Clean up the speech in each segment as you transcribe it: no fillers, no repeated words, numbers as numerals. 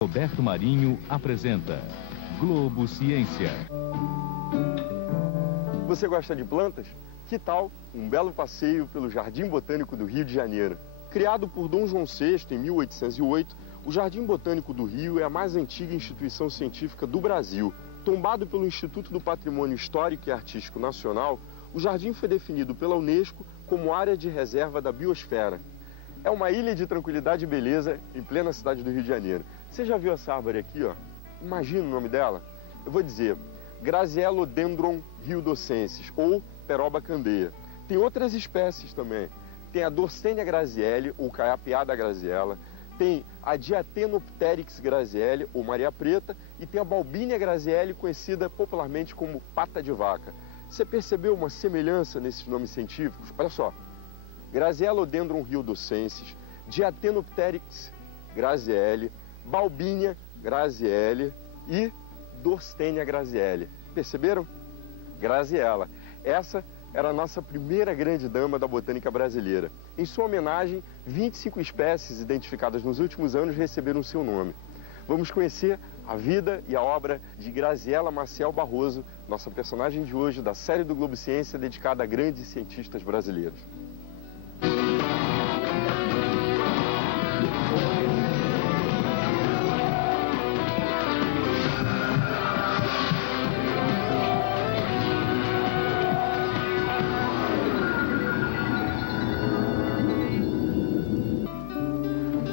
Roberto Marinho apresenta Globo Ciência. Você gosta de plantas? Que tal um belo passeio pelo Jardim Botânico do Rio de Janeiro? Criado por Dom João VI em 1808, o Jardim Botânico do Rio é a mais antiga instituição científica do Brasil. Tombado pelo Instituto do Patrimônio Histórico e Artístico Nacional, o jardim foi definido pela Unesco como área de reserva da biosfera. É uma ilha de tranquilidade e beleza em plena cidade do Rio de Janeiro. Você já viu essa árvore aqui, ó? Imagina o nome dela. Eu vou dizer, Graziellodendron riodocensis, ou peroba candeia. Tem outras espécies também. Tem a Dorstenia grazielle, ou caiapeá da graziella. Tem a Diatenopteryx grazielle, ou Maria Preta. E tem a Balbínia grazielle, conhecida popularmente como pata de vaca. Você percebeu uma semelhança nesses nomes científicos? Olha só. Graziellodendron riodocensis, Diatenopteryx grazielle, Balbínia grazielle e Dorstenia grazielle. Perceberam? Graziella. Essa era a nossa primeira grande dama da botânica brasileira. Em sua homenagem, 25 espécies identificadas nos últimos anos receberam seu nome. Vamos conhecer a vida e a obra de Graziella Maciel Barroso, nossa personagem de hoje da série do Globo Ciência dedicada a grandes cientistas brasileiros.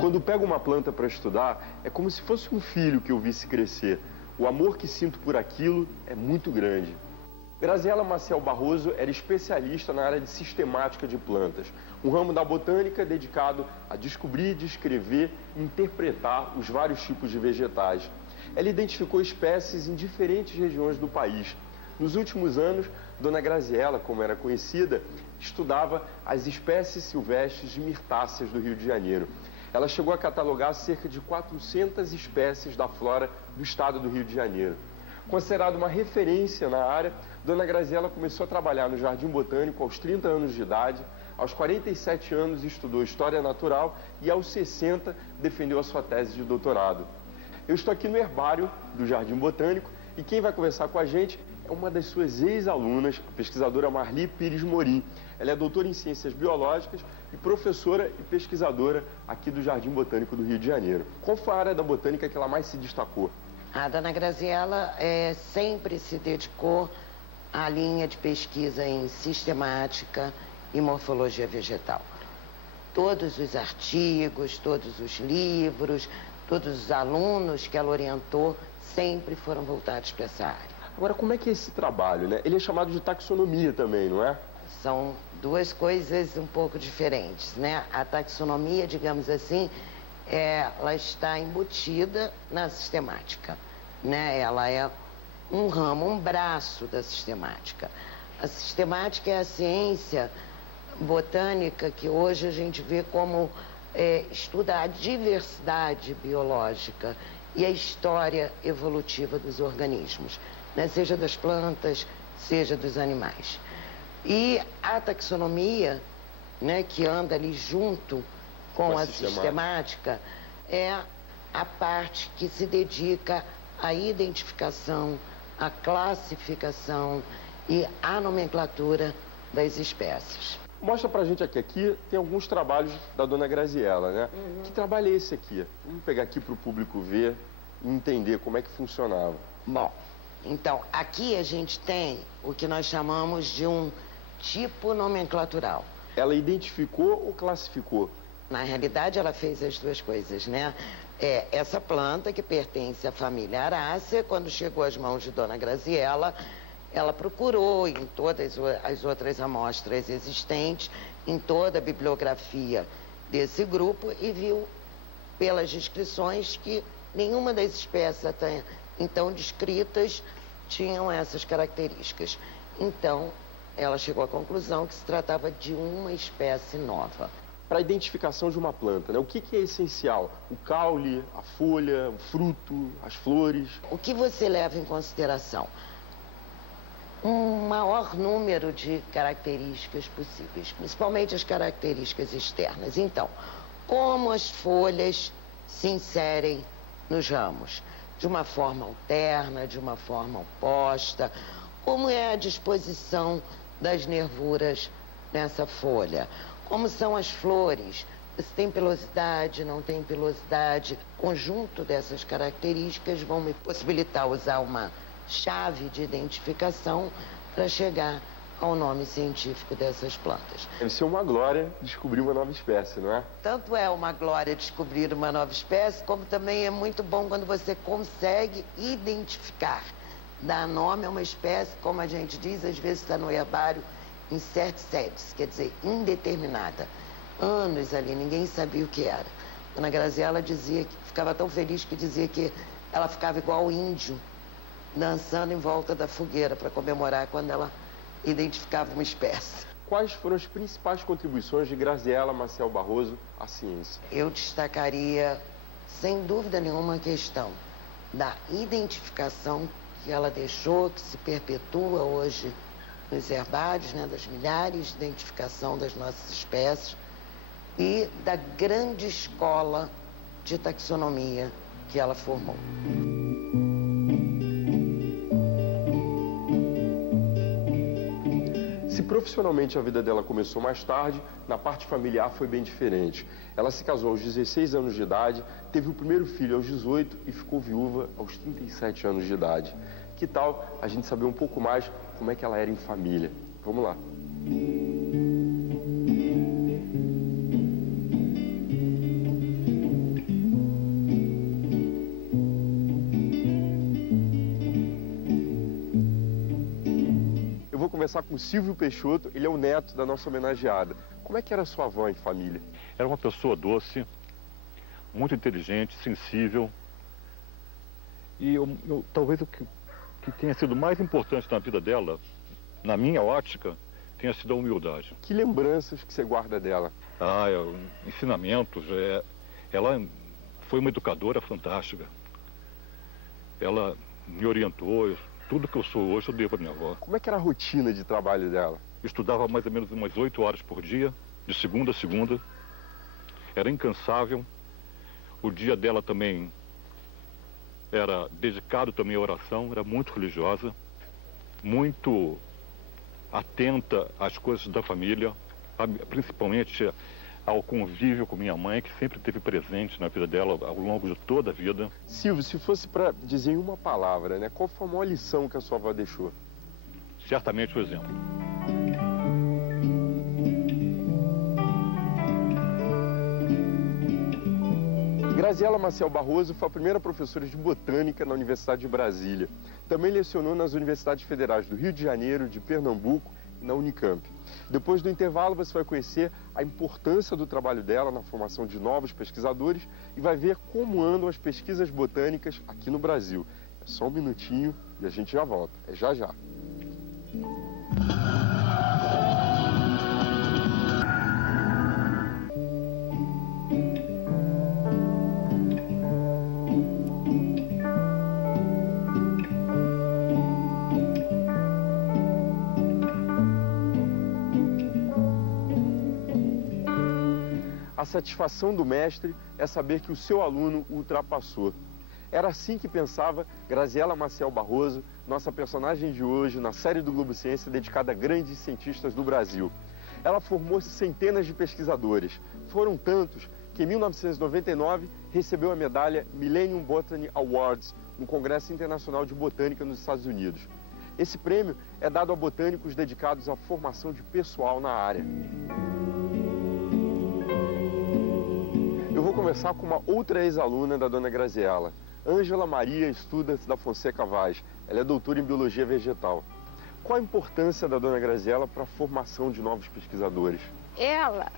Quando pego uma planta para estudar, é como se fosse um filho que eu visse crescer. O amor que sinto por aquilo é muito grande. Graziella Maciel Barroso era especialista na área de sistemática de plantas, um ramo da botânica dedicado a descobrir, descrever e interpretar os vários tipos de vegetais. Ela identificou espécies em diferentes regiões do país. Nos últimos anos, Dona Graziella, como era conhecida, estudava as espécies silvestres de mirtáceas do Rio de Janeiro. Ela chegou a catalogar cerca de 400 espécies da flora do estado do Rio de Janeiro. Considerada uma referência na área, Dona Graziella começou a trabalhar no Jardim Botânico aos 30 anos de idade, aos 47 anos estudou História Natural e aos 60 defendeu a sua tese de doutorado. Eu estou aqui no herbário do Jardim Botânico e quem vai conversar com a gente é uma das suas ex-alunas, a pesquisadora Marli Pires Morim. Ela é doutora em Ciências Biológicas e professora e pesquisadora aqui do Jardim Botânico do Rio de Janeiro. Qual foi a área da botânica que ela mais se destacou? A Dona Graziella sempre se dedicou à linha de pesquisa em sistemática e morfologia vegetal. Todos os artigos, todos os livros, todos os alunos que ela orientou sempre foram voltados para essa área. Agora, como é que é esse trabalho, né? Ele é chamado de taxonomia também, não é? São duas coisas um pouco diferentes, né? A taxonomia, digamos assim, ela está embutida na sistemática, né? Ela é um ramo, um braço da sistemática. A sistemática é a ciência botânica que hoje a gente vê como estuda a diversidade biológica e a história evolutiva dos organismos, né? Seja das plantas, seja dos animais. E a taxonomia, né, que anda ali junto com a sistemática, é a parte que se dedica à identificação, à classificação e à nomenclatura das espécies. Mostra pra gente aqui tem alguns trabalhos da Dona Graziella, né? Que trabalho é esse aqui? Vamos pegar aqui pro público ver e entender como é que funcionava. Bom, então, aqui a gente tem o que nós chamamos de um tipo nomenclatural. Ela identificou ou classificou? Na realidade, ela fez as duas coisas, né? Essa planta, que pertence à família Arácea, quando chegou às mãos de Dona Graziella, ela procurou em todas as outras amostras existentes, em toda a bibliografia desse grupo, e viu pelas descrições que nenhuma das espécies até então descritas tinham essas características. Então, ela chegou à conclusão que se tratava de uma espécie nova. Para a identificação de uma planta, né? O que é essencial? O caule, a folha, o fruto, as flores? O que você leva em consideração? Um maior número de características possíveis, principalmente as características externas. Então, como as folhas se inserem nos ramos, de uma forma alterna, de uma forma oposta, como é a disposição das nervuras nessa folha, como são as flores, se tem pilosidade, não tem pilosidade. O conjunto dessas características vão me possibilitar usar uma chave de identificação para chegar ao nome científico dessas plantas. Deve ser uma glória descobrir uma nova espécie, não é? Tanto é uma glória descobrir uma nova espécie, como também é muito bom quando você consegue identificar. Dar nome a uma espécie, como a gente diz, às vezes está no herbário, incertsedes, quer dizer, indeterminada. Anos ali, ninguém sabia o que era. Dona Graziela dizia que ficava tão feliz que dizia que ela ficava igual o índio, dançando em volta da fogueira para comemorar quando ela identificava uma espécie. Quais foram as principais contribuições de Graziela Maciel Barroso à ciência? Eu destacaria, sem dúvida nenhuma, a questão da identificação que ela deixou, que se perpetua hoje nos herbários, né, das milhares de identificação das nossas espécies, e da grande escola de taxonomia que ela formou. Se profissionalmente a vida dela começou mais tarde, na parte familiar foi bem diferente. Ela se casou aos 16 anos de idade, teve o primeiro filho aos 18 e ficou viúva aos 37 anos de idade. Que tal a gente saber um pouco mais como é que ela era em família? Vamos lá. Eu vou conversar com o Silvio Peixoto, ele é o neto da nossa homenageada. Como é que era sua avó em família? Era uma pessoa doce, muito inteligente, sensível. E talvez o que tenha sido mais importante na vida dela, na minha ótica, tenha sido a humildade. Que lembranças que você guarda dela? Ensinamentos. Ela foi uma educadora fantástica. Ela me orientou. Tudo que eu sou hoje eu devo à minha avó. Como é que era a rotina de trabalho dela? Estudava mais ou menos umas 8 horas por dia, de segunda a segunda. Era incansável. O dia dela também era dedicado também à oração, era muito religiosa, muito atenta às coisas da família, principalmente ao convívio com minha mãe, que sempre esteve presente na vida dela ao longo de toda a vida. Silvio, se fosse para dizer em uma palavra, né, qual foi a maior lição que a sua avó deixou? Certamente o exemplo. Graziela Maciel Barroso foi a primeira professora de botânica na Universidade de Brasília. Também lecionou nas universidades federais do Rio de Janeiro, de Pernambuco e na Unicamp. Depois do intervalo, você vai conhecer a importância do trabalho dela na formação de novos pesquisadores e vai ver como andam as pesquisas botânicas aqui no Brasil. É só um minutinho e a gente já volta. É já já. A satisfação do mestre é saber que o seu aluno o ultrapassou. Era assim que pensava Graziela Maciel Barroso, nossa personagem de hoje na série do Globo Ciência dedicada a grandes cientistas do Brasil. Ela formou centenas de pesquisadores. Foram tantos que em 1999 recebeu a medalha Millennium Botany Awards no Congresso Internacional de Botânica nos Estados Unidos. Esse prêmio é dado a botânicos dedicados à formação de pessoal na área. Eu vou conversar com uma outra ex-aluna da dona Graziela, Ângela Maria Studart da Fonseca Vaz. Ela é doutora em Biologia Vegetal. Qual a importância da dona Graziela para a formação de novos pesquisadores? Ela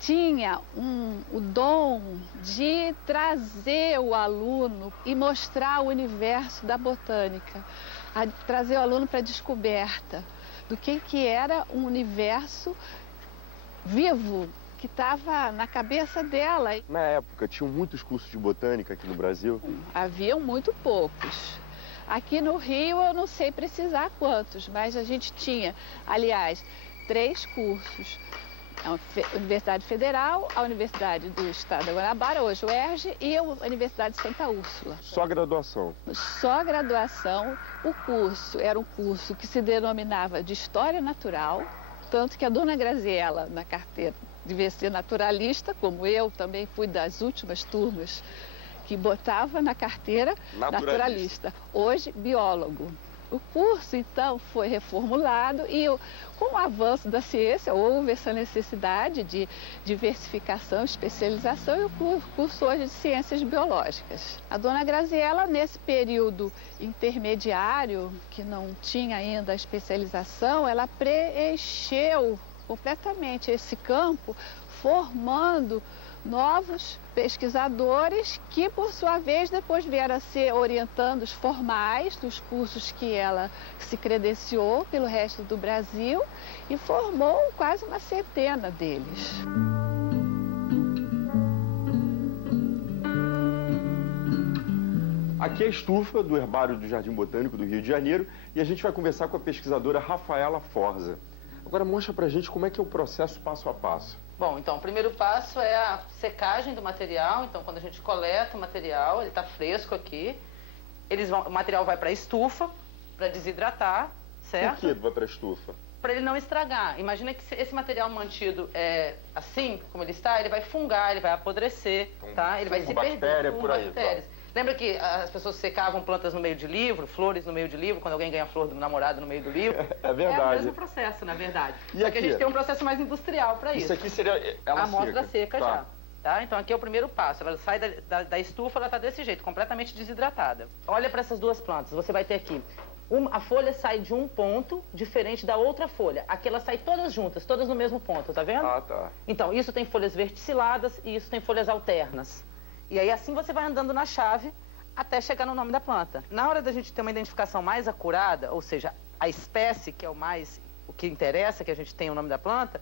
tinha o dom de trazer o aluno e mostrar o universo da botânica, trazer o aluno para a descoberta do que era um universo vivo, que estava na cabeça dela. Na época, tinham muitos cursos de botânica aqui no Brasil? Haviam muito poucos. Aqui no Rio, eu não sei precisar quantos, mas a gente tinha, aliás, 3 cursos. A Universidade Federal, a Universidade do Estado da Guanabara, hoje o UERJ, e a Universidade de Santa Úrsula. Só graduação? Só graduação. O curso era um curso que se denominava de História Natural, tanto que a dona Graziella, na carteira, devia ser naturalista, como eu também fui das últimas turmas que botava na carteira naturalista. Hoje, biólogo. O curso, então, foi reformulado e, com o avanço da ciência, houve essa necessidade de diversificação, especialização, e o curso hoje é de Ciências Biológicas. A dona Graziella, nesse período intermediário, que não tinha ainda a especialização, ela preencheu completamente esse campo, formando novos pesquisadores que, por sua vez, depois vieram a ser orientandos formais dos cursos que ela se credenciou pelo resto do Brasil e formou quase uma centena deles. Aqui é a estufa do Herbário do Jardim Botânico do Rio de Janeiro e a gente vai conversar com a pesquisadora Rafaela Forza. Agora mostra pra gente como é que é o processo passo a passo. Bom, então, o primeiro passo é a secagem do material. Então, quando a gente coleta o material, ele está fresco aqui. O material vai para a estufa, para desidratar, certo? Por que vai para a estufa? Para ele não estragar. Imagina que esse material mantido assim, como ele está, ele vai fungar, ele vai apodrecer, tá? Ele vai se perder por aí, bactérias. Tá? Lembra que as pessoas secavam plantas no meio de livro, flores no meio de livro, quando alguém ganha a flor do namorado no meio do livro? É verdade. É o mesmo processo, na verdade. E Só aqui? que a gente tem um processo mais industrial para isso. Isso aqui seria ela a amostra seca tá. já. Tá? Então aqui é o primeiro passo. Ela sai da estufa, ela está desse jeito, completamente desidratada. Olha para essas duas plantas, você vai ter aqui. A folha sai de um ponto diferente da outra folha. Aqui ela sai todas juntas, todas no mesmo ponto, tá vendo? Ah, tá. Então, isso tem folhas verticiladas e isso tem folhas alternas. E aí assim você vai andando na chave até chegar no nome da planta. Na hora da gente ter uma identificação mais acurada, ou seja, a espécie, que é o que interessa, que a gente tenha o nome da planta,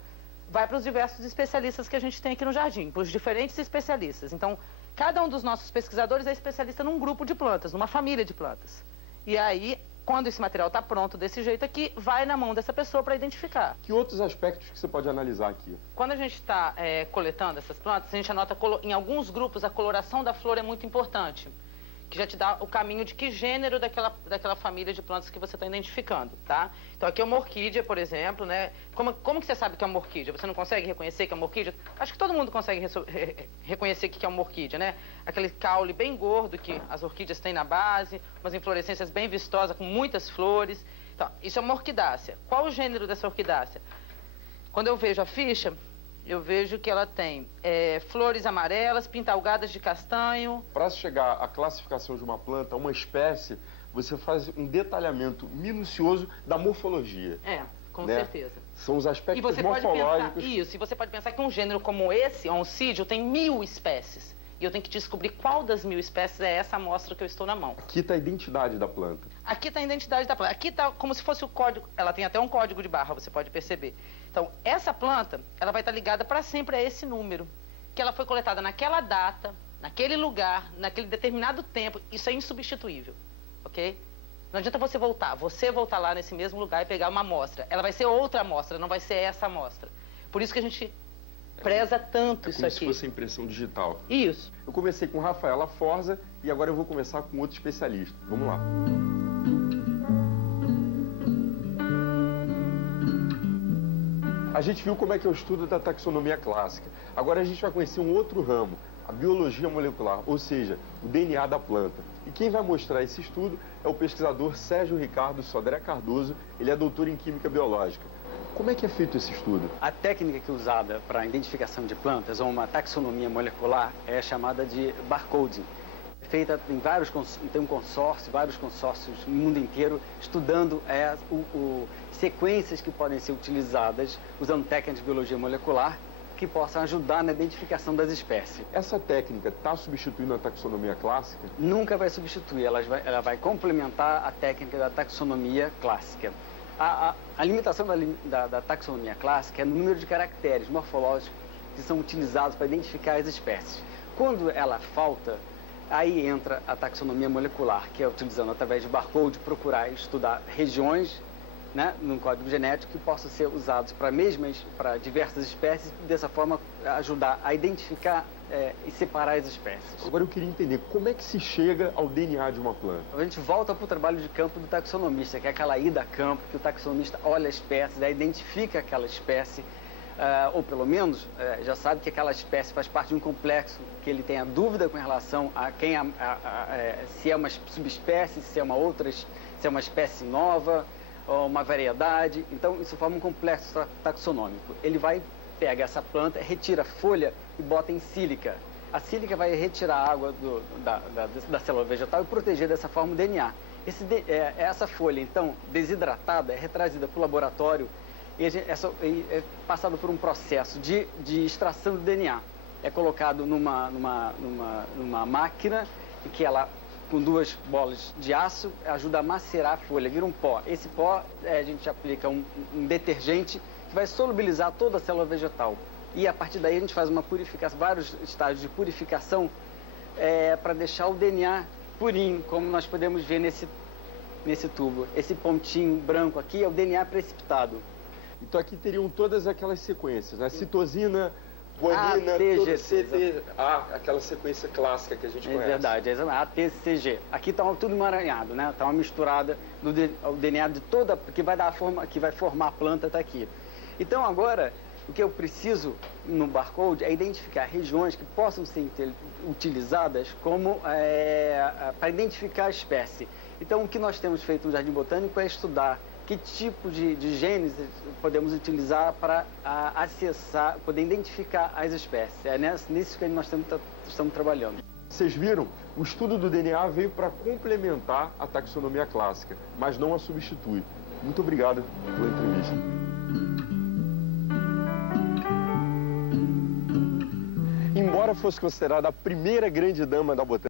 vai para os diversos especialistas que a gente tem aqui no jardim, para os diferentes especialistas. Então, cada um dos nossos pesquisadores é especialista num grupo de plantas, numa família de plantas. E aí, quando esse material está pronto desse jeito aqui, vai na mão dessa pessoa para identificar. Que outros aspectos que você pode analisar aqui? Quando a gente está coletando essas plantas, a gente anota, em alguns grupos, a coloração da flor é muito importante, que já te dá o caminho de que gênero daquela família de plantas que você está identificando, tá? Então aqui é uma orquídea, por exemplo, né? Como que você sabe que é uma orquídea? Você não consegue reconhecer que é uma orquídea? Acho que todo mundo consegue reconhecer que é uma orquídea, né? Aquele caule bem gordo que as orquídeas têm na base, umas inflorescências bem vistosas, com muitas flores. Então, isso é uma orquidácea. Qual o gênero dessa orquidácea? Quando eu vejo a ficha, eu vejo que ela tem flores amarelas, pintalgadas de castanho. Para chegar à classificação de uma planta, uma espécie, você faz um detalhamento minucioso da morfologia. Com certeza. São os aspectos e você morfológicos. Pode pensar, e você pode pensar que um gênero como esse, oncídio, tem 1000 espécies. E eu tenho que descobrir qual das 1000 espécies é essa amostra que eu estou na mão. Aqui está a identidade da planta. Aqui está a identidade da planta. Aqui está como se fosse o código. Ela tem até um código de barra, você pode perceber. Então, essa planta, ela vai estar ligada para sempre a esse número. Que ela foi coletada naquela data, naquele lugar, naquele determinado tempo. Isso é insubstituível, ok? Não adianta você voltar lá nesse mesmo lugar e pegar uma amostra. Ela vai ser outra amostra, não vai ser essa amostra. Por isso que a gente preza tanto isso aqui. Como se fosse impressão digital. Isso. Eu comecei com Rafaela Forza e agora eu vou começar com outro especialista. Vamos lá. A gente viu como é que é o estudo da taxonomia clássica. Agora a gente vai conhecer um outro ramo, a biologia molecular, ou seja, o DNA da planta. E quem vai mostrar esse estudo é o pesquisador Sérgio Ricardo Sodré Cardoso. Ele é doutor em Química Biológica. Como é que é feito esse estudo? A técnica que é usada para a identificação de plantas, ou uma taxonomia molecular, é chamada de barcoding. Feita em vários consórcios no mundo inteiro, estudando sequências que podem ser utilizadas, usando técnicas de biologia molecular, que possam ajudar na identificação das espécies. Essa técnica está substituindo a taxonomia clássica? Nunca vai substituir, ela vai complementar a técnica da taxonomia clássica. A limitação da taxonomia clássica é no número de caracteres morfológicos que são utilizados para identificar as espécies. Quando ela falta, aí entra a taxonomia molecular, que é utilizando através de barcode, procurar estudar regiões né, num código genético que possam ser usados para diversas espécies, dessa forma ajudar a identificar e separar as espécies. Agora eu queria entender, como é que se chega ao DNA de uma planta? A gente volta para o trabalho de campo do taxonomista, que é aquela ida a campo, que o taxonomista olha a espécie, identifica aquela espécie, ou pelo menos já sabe que aquela espécie faz parte de um complexo, que ele tem a dúvida com relação a quem se é uma subespécie, se é uma espécie nova, ou uma variedade. Então isso forma um complexo taxonômico. Ele pega essa planta, retira a folha e bota em sílica. A sílica vai retirar a água da célula vegetal e proteger dessa forma o DNA. Essa folha, então, desidratada, é retrazida para o laboratório e é passada por um processo de extração do DNA. É colocado numa máquina que ela, com 2 bolas de aço, ajuda a macerar a folha, vira um pó. Esse pó, a gente aplica um detergente que vai solubilizar toda a célula vegetal. E a partir daí a gente faz uma purificação, vários estágios de purificação para deixar o DNA purinho, como nós podemos ver nesse tubo. Esse pontinho branco aqui é o DNA precipitado. Então aqui teriam todas aquelas sequências, né? Citosina, guanina, aquela sequência clássica que a gente conhece. É verdade, A, T, C, G. Aqui está tudo emaranhado, né? Está uma misturada do DNA de toda, que vai dar a forma, que vai formar a planta, está aqui. Então agora, o que eu preciso no barcode é identificar regiões que possam ser utilizadas como para identificar a espécie. Então o que nós temos feito no Jardim Botânico é estudar que tipo de genes podemos utilizar para acessar, poder identificar as espécies. É nisso que nós estamos trabalhando. Vocês viram? O estudo do DNA veio para complementar a taxonomia clássica, mas não a substitui. Muito obrigado pela entrevista. Embora fosse considerada a primeira grande dama da botânica,